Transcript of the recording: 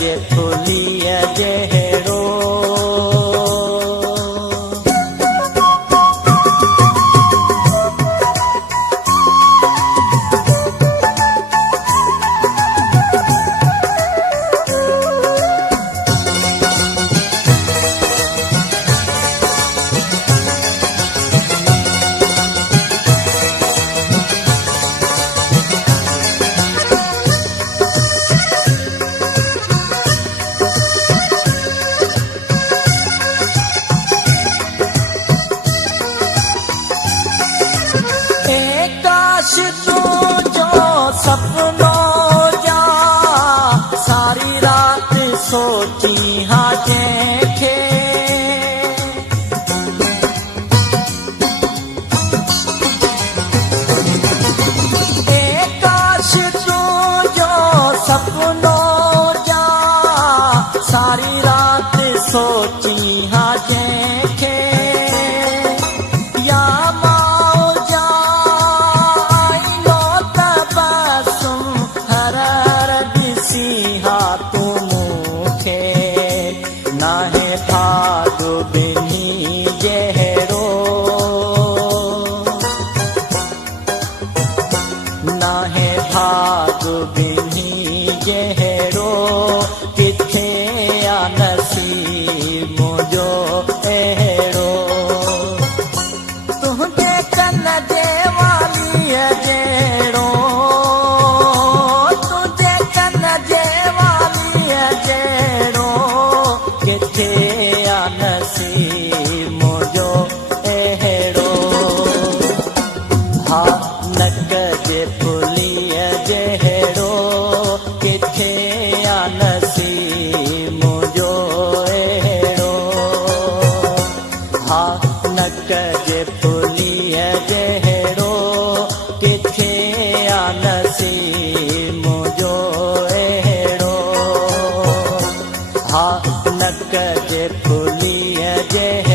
जे फुलीअ जहिड़ो काश तुझो सपनो जा सारी रात सोची हा जंहिंखे काश तुझो सपनो जा सारी रात सोची हा जंहिंखे नाहे भाग बिनी जहिड़ो नाहे भाग बिनी जहिड़ो किथे आ नसीब मुंहिंजो अहिड़ो तुंहिंजे कन जे वालीअ जहिड़ो तुंहिंजे कन जे वालीअ जहिड़ो किथे आ नसीब मुंहिंजो अहिड़ो हा नक जे फुलीअ जहिड़ो किथे आ नसीब मुंहिंजो अहिड़ो हा नक जे फुलीअ जहिड़ो किथे आ नसीब मुंहिंजो अहिड़ो हा नक जे फुलीअ जहिड़ो